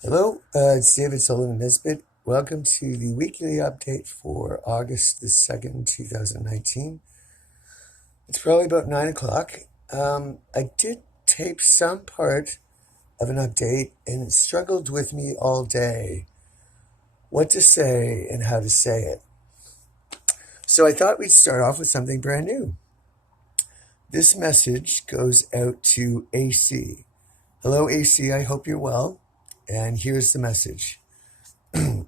Hello, it's David Sullivan Nisbet. Welcome to the weekly update for August the 2nd, 2019. It's probably about 9 o'clock. I did tape some part of an update and it struggled with me all day what to say and how to say it. So I thought we'd start off with something brand new. This message goes out to AC. Hello, AC, I hope you're well. And here's the message. Me.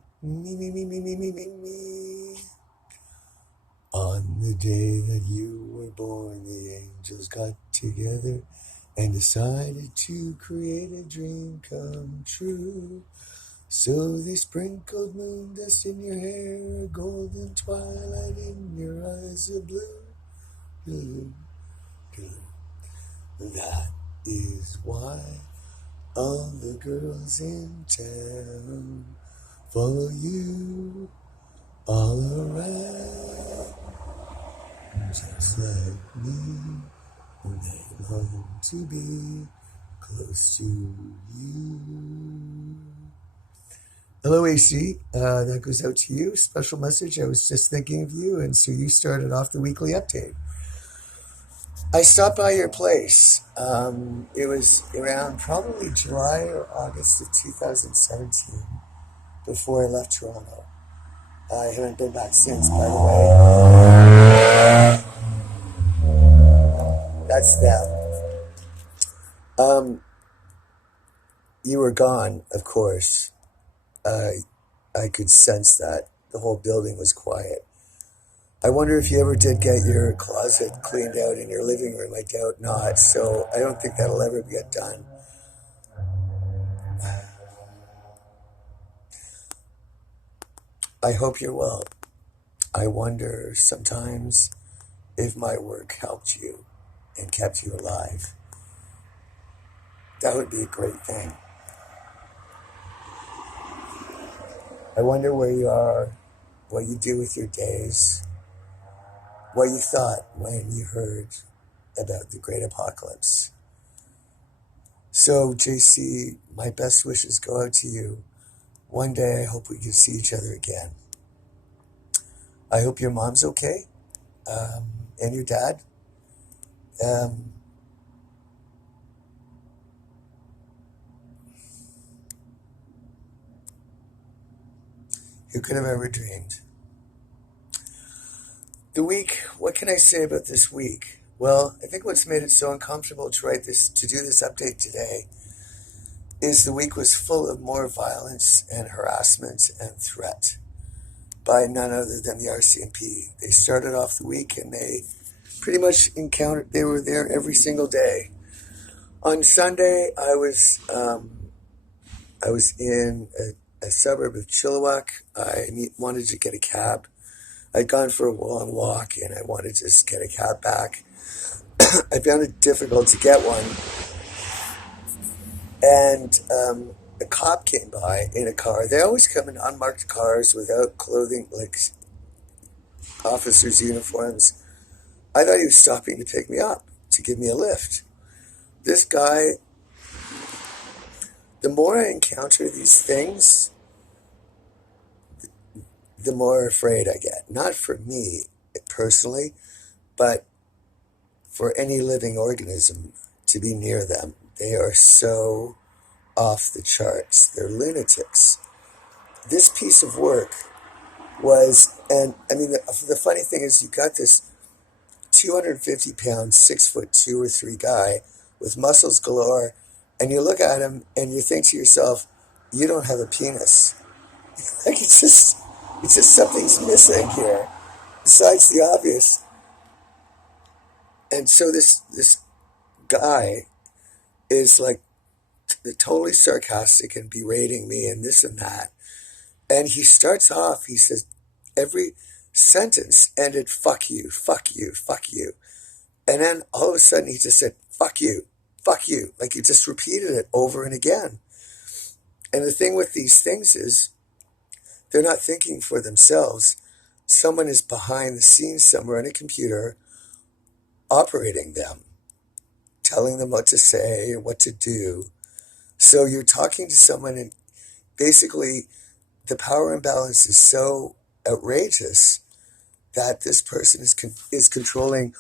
On the day that you were born, the angels got together and decided to create a dream come true. So they sprinkled moon dust in your hair, a golden twilight in your eyes of blue. Blue, blue. That is why all the girls in town follow you all around, just like me. They long to be close to you. Hello, AC. That goes out to you. Special message. I was just thinking of you, and so you started off the weekly update. I stopped by your place. It was around probably July or August of 2017 before I left Toronto. I haven't been back since, by the way. That's them. You were gone, of course. I could sense that. The whole building was quiet. I wonder if you ever did get your closet cleaned out in your living room. I doubt not, so I don't think that'll ever get done. I hope you're well. I wonder sometimes if my work helped you and kept you alive. That would be a great thing. I wonder where you are, what you do with your days, what you thought when you heard about the great apocalypse. So, JC, my best wishes go out to you. One day I hope we can see each other again. I hope your mom's okay, and your dad. Um, who could have ever dreamed? The week, what can I say about this week? Well, I think what's made it so uncomfortable to do this update today, is the week was full of more violence and harassment and threat by none other than the RCMP. They started off the week and they pretty much they were there every single day. On Sunday, I was in a suburb of Chilliwack. I wanted to get a cab. I'd gone for a long walk and I wanted to just get a cab back. I found it difficult to get one. And a cop came by in a car. They always come in unmarked cars without clothing, like officers' uniforms. I thought he was stopping to pick me up, to give me a lift. This guy, the more I encounter these things, the more afraid I get. Not for me personally, but for any living organism to be near them. They are so off the charts. They're lunatics. This piece of work was, and I mean, the funny thing is, you got this 250 pound, 6'2" or 3" guy with muscles galore, and you look at him and you think to yourself, you don't have a penis. Like it's just something's missing here, besides the obvious. And so this guy is like totally sarcastic and berating me and this and that. And he starts off, he says, every sentence ended, fuck you, fuck you, fuck you. And then all of a sudden he just said, fuck you, fuck you. Like he just repeated it over and again. And the thing with these things is, they're not thinking for themselves. Someone is behind the scenes somewhere on a computer operating them, telling them what to say and what to do. So you're talking to someone and basically, the power imbalance is so outrageous that this person is controlling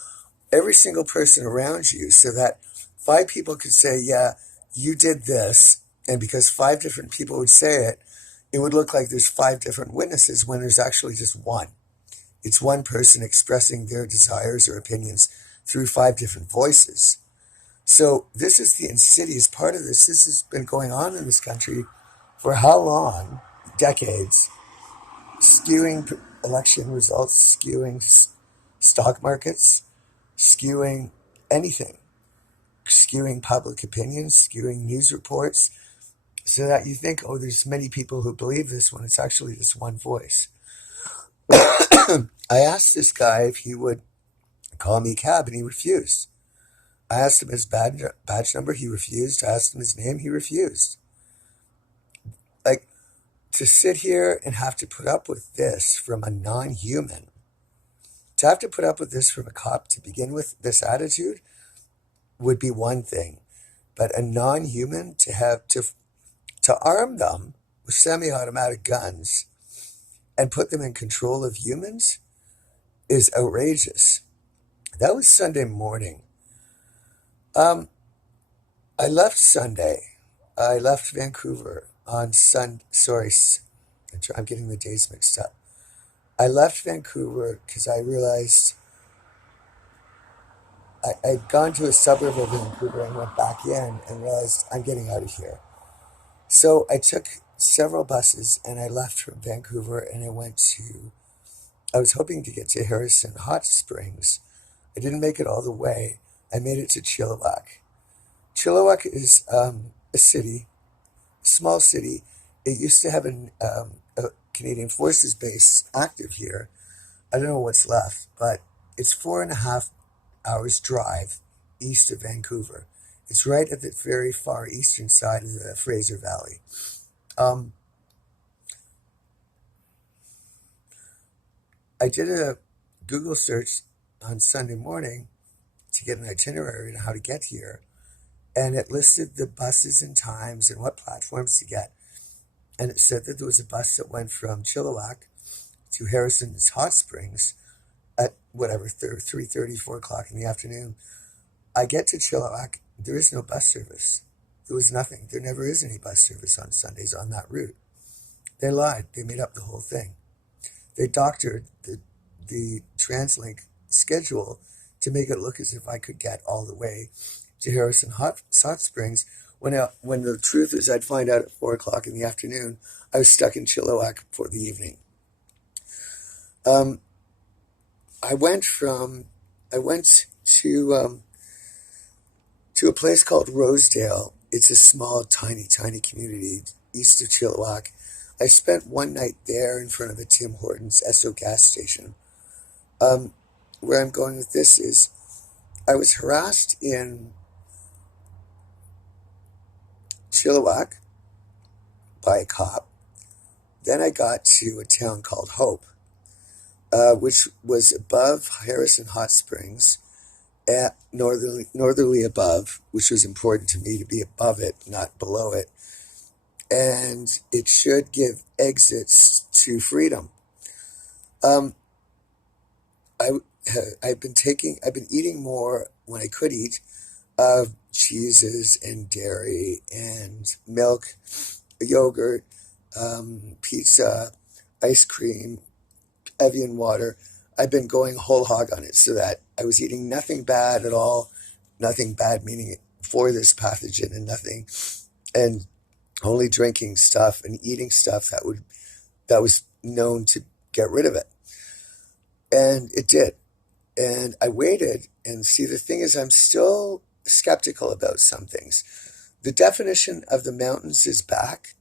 every single person around you, so that five people could say, yeah, you did this. And because five different people would say it, it would look like there's five different witnesses when there's actually just one. It's one person expressing their desires or opinions through five different voices. So this is the insidious part of this. This has been going on in this country for how long? Decades. Skewing election results, skewing stock markets, skewing anything, skewing public opinion, skewing news reports, so that you think, oh, there's many people who believe this when it's actually just one voice. I asked this guy if he would call me a cab, and he refused. I asked him his badge number, he refused. I asked him his name, he refused. Like, to sit here and have to put up with this from a non-human, to have to put up with this from a cop to begin with, this attitude, would be one thing. But a non-human, to have to arm them with semi-automatic guns and put them in control of humans is outrageous. That was Sunday morning. I left Sunday. I left Vancouver on Sorry, I'm getting the days mixed up. I left Vancouver because I realized I'd gone to a suburb of Vancouver and went back in and realized I'm getting out of here. So I took several buses and I left from Vancouver and I was hoping to get to Harrison Hot Springs. I didn't make it all the way. I made it to Chilliwack. Chilliwack is a city, small city. It used to have a Canadian Forces base active here. I don't know what's left, but it's 4.5 hours drive east of Vancouver. It's right at the very far eastern side of the Fraser Valley. I did a Google search on Sunday morning to get an itinerary on how to get here, and it listed the buses and times and what platforms to get. And it said that there was a bus that went from Chilliwack to Harrison's Hot Springs at whatever, 3:30, 4 o'clock in the afternoon. I get to Chilliwack, there is no bus service. There was nothing. There never is any bus service on Sundays on that route. They lied. They made up the whole thing. They doctored the TransLink schedule to make it look as if I could get all the way to Harrison Hot Springs, when the truth is I'd find out at 4 o'clock in the afternoon I was stuck in Chilliwack for the evening. I went to a place called Rosedale. It's a small, tiny community east of Chilliwack. I spent one night there in front of a Tim Hortons Esso gas station. Where I'm going with this is I was harassed in Chilliwack by a cop. Then I got to a town called Hope, which was above Harrison Hot Springs, at northerly above, which was important to me to be above it, not below it. And it should give exits to freedom. I've been eating more when I could eat of cheeses and dairy and milk, yogurt, pizza, ice cream, Evian water. I've been going whole hog on it, so that I was eating nothing bad at all, nothing bad meaning for this pathogen, and only drinking stuff and eating stuff that was known to get rid of it. And it did. And I waited, and see, the thing is, I'm still skeptical about some things. The definition of the mountains is back.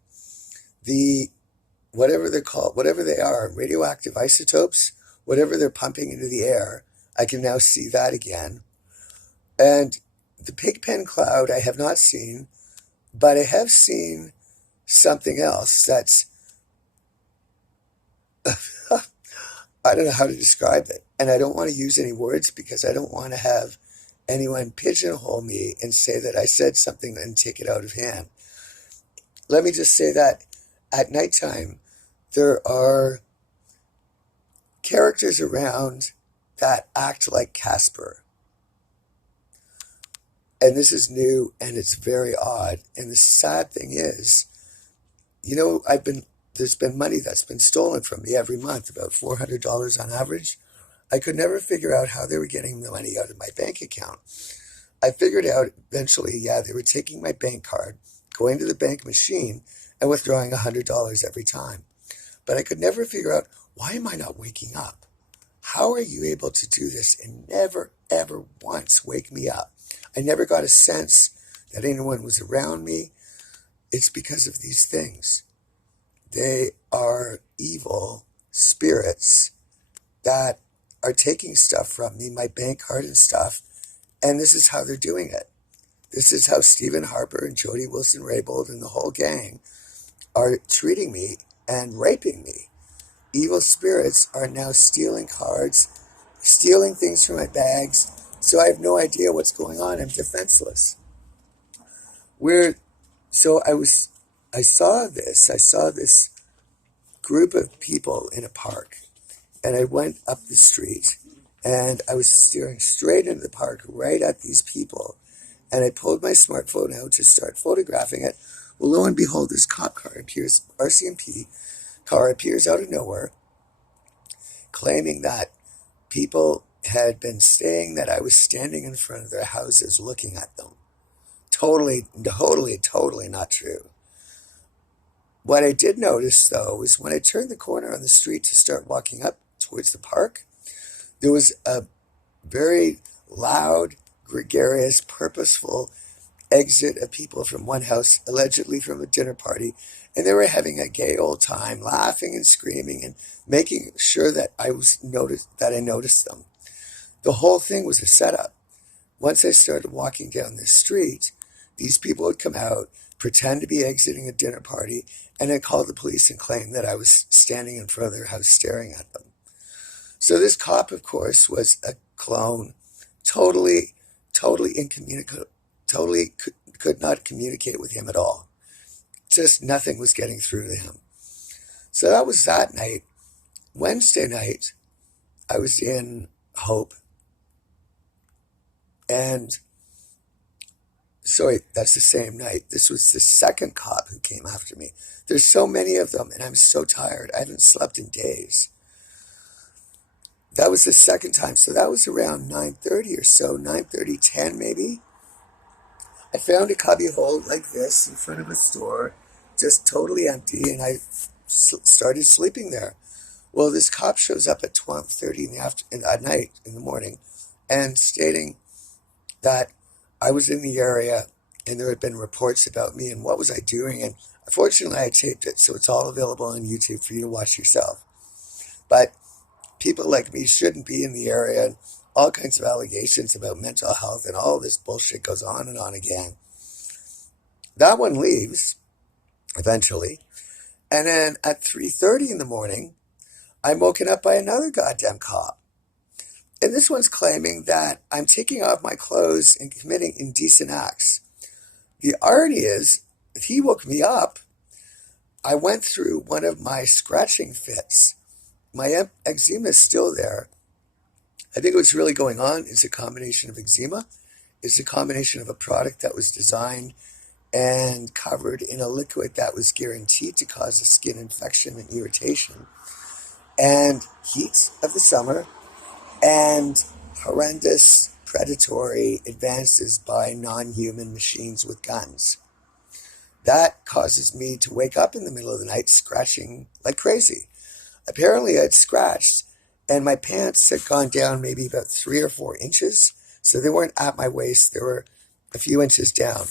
Whatever they're called, whatever they are, radioactive isotopes, whatever they're pumping into the air, I can now see that again. And the Pigpen cloud I have not seen, but I have seen something else that's, I don't know how to describe it. And I don't want to use any words because I don't want to have anyone pigeonhole me and say that I said something and take it out of hand. Let me just say that at nighttime, there are characters around that act like Casper. And this is new and it's very odd. And the sad thing is, there's been money that's been stolen from me every month, about $400 on average. I could never figure out how they were getting the money out of my bank account. I figured out eventually, yeah, they were taking my bank card, going to the bank machine, and withdrawing $100 every time. But I could never figure out, why am I not waking up? How are you able to do this and never, ever once wake me up? I never got a sense that anyone was around me. It's because of these things. They are evil spirits that are taking stuff from me, my bank card and stuff, and this is how they're doing it. This is how Stephen Harper and Jody Wilson-Raybould and the whole gang are treating me and raping me. Evil spirits are now stealing cards, stealing things from my bags, so I have no idea what's going on. I'm defenseless. I saw this group of people in a park, and I went up the street, and I was staring straight into the park right at these people, and I pulled my smartphone out to start photographing it. Well, lo and behold, this cop car appears, RCMP car appears out of nowhere, claiming that people had been saying that I was standing in front of their houses looking at them. Totally not true. What I did notice, though, is when I turned the corner on the street to start walking up towards the park, there was a very loud, gregarious, purposeful exit of people from one house, allegedly from a dinner party, and they were having a gay old time, laughing and screaming and making sure that I noticed them. The whole thing was a setup. Once I started walking down this street, these people would come out, pretend to be exiting a dinner party, and I'd call the police and claim that I was standing in front of their house staring at them. So this cop, of course, was a clone, totally incommunicable, totally could not communicate with him at all. Just nothing was getting through to him. So that was that night. Wednesday night, I was in Hope. And, sorry, that's the same night. This was the second cop who came after me. There's so many of them, and I'm so tired. I haven't slept in days. That was the second time. So that was around 9:30 or so, 9:30, 10 maybe. I found a cubbyhole like this in front of a store, just totally empty, and I started sleeping there. Well, this cop shows up at 12:30 at night, in the morning, and stating that I was in the area and there had been reports about me and what was I doing. And unfortunately, I taped it, so it's all available on YouTube for you to watch yourself. But people like me shouldn't be in the area, and all kinds of allegations about mental health and all this bullshit goes on and on again. That one leaves eventually. And then at 3:30 in the morning, I'm woken up by another goddamn cop. And this one's claiming that I'm taking off my clothes and committing indecent acts. The irony is, if he woke me up, I went through one of my scratching fits. My eczema is still there. I think what's really going on is a combination of eczema. It's a combination of a product that was designed and covered in a liquid that was guaranteed to cause a skin infection and irritation, and heat of the summer, and horrendous predatory advances by non-human machines with guns. That causes me to wake up in the middle of the night scratching like crazy. Apparently I'd scratched and my pants had gone down maybe about 3 or 4 inches. So they weren't at my waist. They were a few inches down.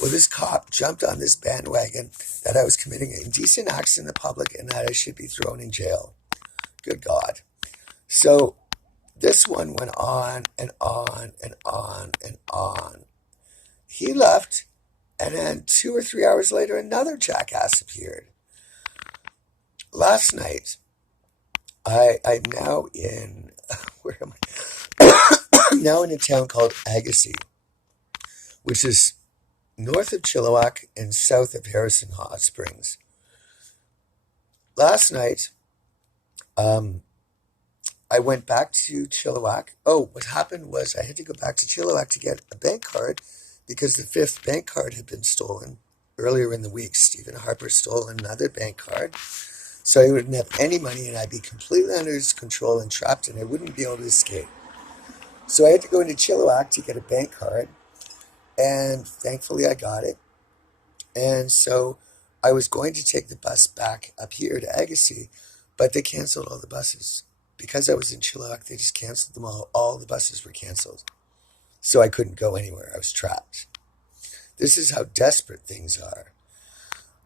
Well, this cop jumped on this bandwagon that I was committing indecent acts in the public and that I should be thrown in jail. Good God. So this one went on and on and on and on. He left, and then 2 or 3 hours later, another jackass appeared. Last night, I'm now in, where am I? I'm now in a town called Agassiz, which is north of Chilliwack and south of Harrison Hot Springs. last night, um, I went back to Chilliwack. Oh, what happened was I had to go back to Chilliwack to get a bank card because the fifth bank card had been stolen earlier in the week. Stephen Harper stole another bank card. So I wouldn't have any money and I'd be completely under his control and trapped and I wouldn't be able to escape. So I had to go into Chilliwack to get a bank card and thankfully I got it. And so I was going to take the bus back up here to Agassiz, but they canceled all the buses. Because I was in Chilliwack, they just canceled them all. All the buses were canceled. So I couldn't go anywhere. I was trapped. This is how desperate things are.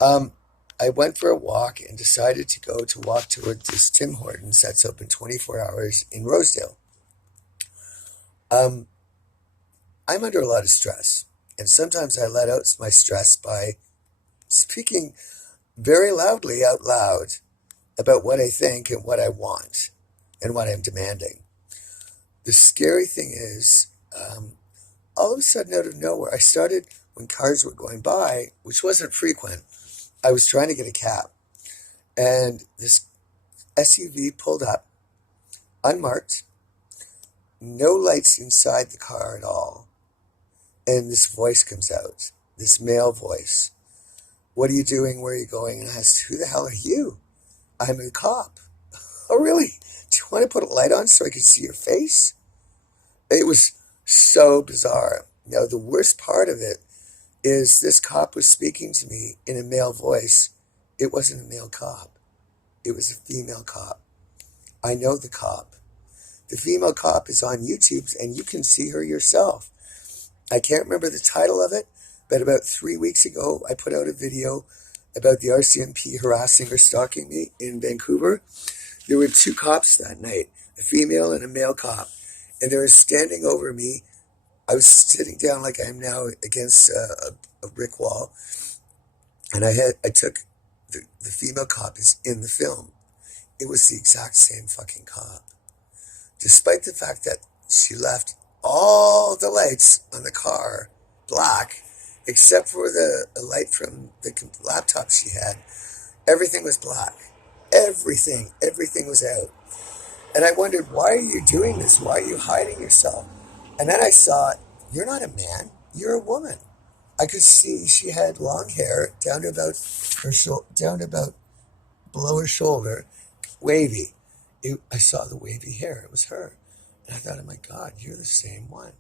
Um, I went for a walk and decided to go to walk toward this Tim Hortons that's open 24 hours in Rosedale. Um, I'm under a lot of stress, and sometimes I let out my stress by speaking very loudly out loud about what I think and what I want and what I'm demanding. The scary thing is, all of a sudden, out of nowhere, I started, when cars were going by, which wasn't frequent, I was trying to get a cab. And this SUV pulled up, unmarked, no lights inside the car at all. And this voice comes out, this male voice. What are you doing? Where are you going? And I asked, who the hell are you? I'm a cop. Oh, really? Do you want to put a light on so I can see your face? It was so bizarre. Now, the worst part of it is this cop was speaking to me in a male voice. It wasn't a male cop. It was a female cop. I know the cop. The female cop is on YouTube, and you can see her yourself. I can't remember the title of it, but about 3 weeks ago, I put out a video about the RCMP harassing or stalking me in Vancouver. There were two cops that night, a female and a male cop, and they were standing over me. I was sitting down like I am now against a brick wall, and I took the female cop is in the film. It was the exact same fucking cop. Despite the fact that she left all the lights on the car black, except for the light from the laptop she had, everything was black. Everything was out. And I wondered, why are you doing this? Why are you hiding yourself? And then I saw, you're not a man, you're a woman. I could see she had long hair down to about down to about below her shoulder, wavy. I saw the wavy hair. It was her. And I thought, oh my God, you're the same one.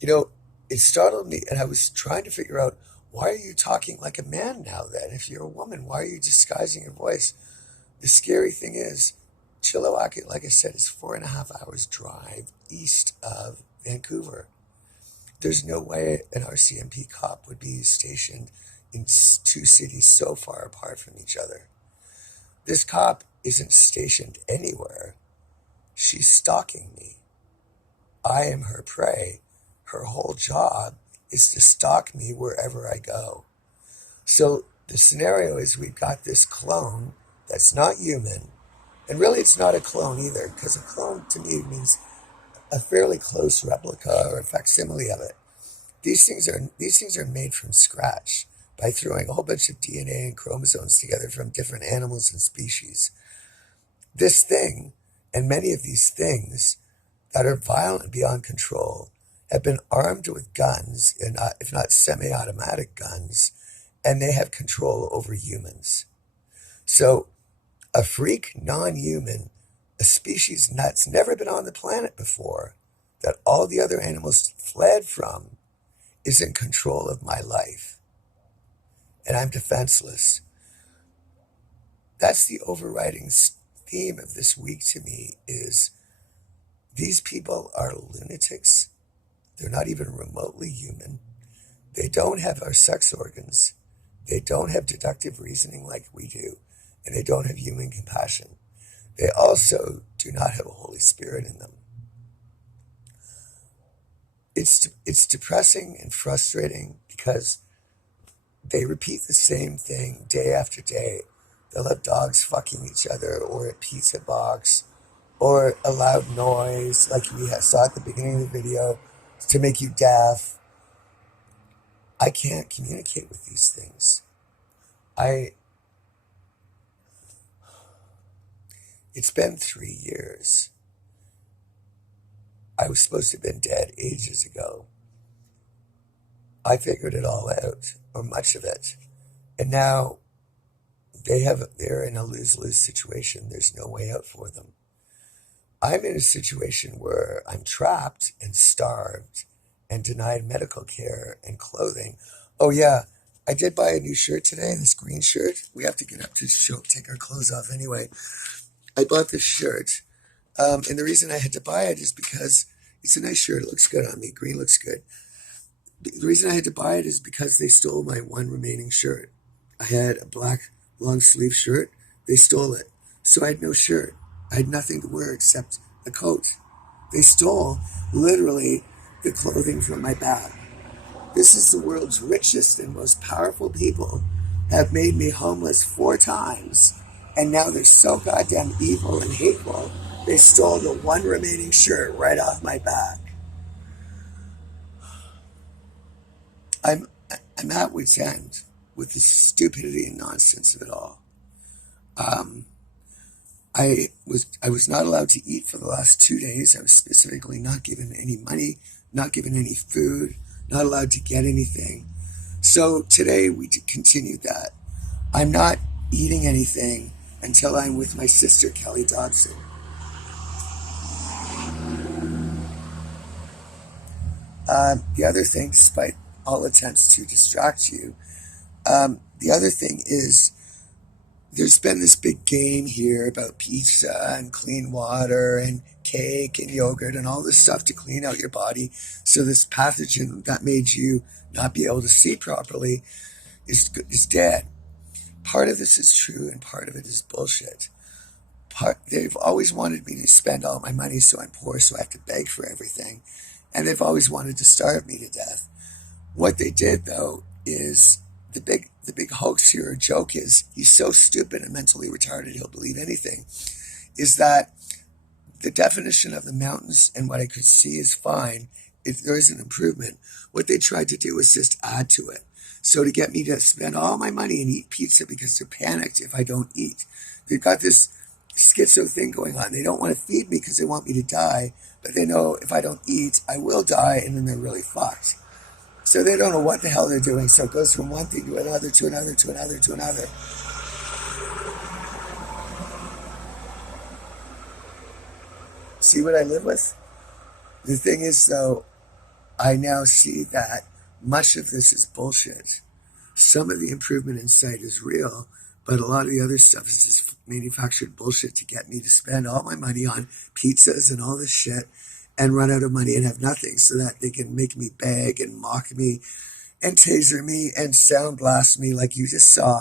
You know, it startled me, and I was trying to figure out, why are you talking like a man now then? If you're a woman, why are you disguising your voice? The scary thing is, Chilliwack, like I said, is 4.5 hours drive east of Vancouver. There's no way an RCMP cop would be stationed in two cities so far apart from each other. This cop isn't stationed anywhere. She's stalking me. I am her prey. Her whole job is to stalk me wherever I go. So the scenario is we've got this clone that's not human, and really it's not a clone either, because a clone to me means a fairly close replica or a facsimile of it. These things are made from scratch by throwing a whole bunch of DNA and chromosomes together from different animals and species. This thing, and many of these things that are violent beyond control, have been armed with guns, if not semi-automatic guns, and they have control over humans. So a freak non-human, a species that's never been on the planet before, that all the other animals fled from, is in control of my life. And I'm defenseless. That's the overriding theme of this week to me is these people are lunatics. They're not even remotely human. They don't have our sex organs. They don't have deductive reasoning like we do. And they don't have human compassion. They also do not have a Holy Spirit in them. It's depressing and frustrating because they repeat the same thing day after day. They'll have dogs fucking each other, or a pizza box, or a loud noise like we saw at the beginning of the video to make you deaf. I can't communicate with these things. It's been 3 years. I was supposed to have been dead ages ago. I figured it all out, or much of it. And now they're in a lose-lose situation. There's no way out for them. I'm in a situation where I'm trapped and starved and denied medical care and clothing. Oh yeah, I did buy a new shirt today, this green shirt. We have to get up to take our clothes off anyway. I bought this shirt, and the reason I had to buy it is because it's a nice shirt. It looks good on me. Green looks good. The reason I had to buy it is because they stole my one remaining shirt. I had a black long sleeve shirt. They stole it. So I had no shirt. I had nothing to wear except a coat. They stole, literally, the clothing from my back. This is the world's richest and most powerful people have made me homeless 4 times, and now they're so goddamn evil and hateful, they stole the one remaining shirt right off my back. I'm at wit's end with the stupidity and nonsense of it all. I was not allowed to eat for the last 2 days. I was specifically not given any money, not given any food, not allowed to get anything. So today we continued that. I'm not eating anything until I'm with my sister, Kelly Dobson. The other thing, despite all attempts to distract you, the other thing is there's been this big game here about pizza and clean water and cake and yogurt and all this stuff to clean out your body. So this pathogen that made you not be able to see properly is dead. Part of this is true and part of it is bullshit. They've always wanted me to spend all my money, so I'm poor, so I have to beg for everything. And they've always wanted to starve me to death. What they did, though, is the big hoax here, or joke is, he's so stupid and mentally retarded he'll believe anything, is that the definition of the mountains and what I could see is fine. If there is an improvement, what they tried to do was just add to it. So to get me to spend all my money and eat pizza because they're panicked if I don't eat. They've got this schizo thing going on. They don't want to feed me because they want me to die, but they know if I don't eat, I will die, and then they're really fucked. So they don't know what the hell they're doing. So it goes from one thing to another, to another, to another, to another. See what I live with? The thing is, though, I now see that much of this is bullshit. Some of the improvement in sight is real, but a lot of the other stuff is just manufactured bullshit to get me to spend all my money on pizzas and all this shit and run out of money and have nothing, so that they can make me beg and mock me and taser me and sound blast me like you just saw.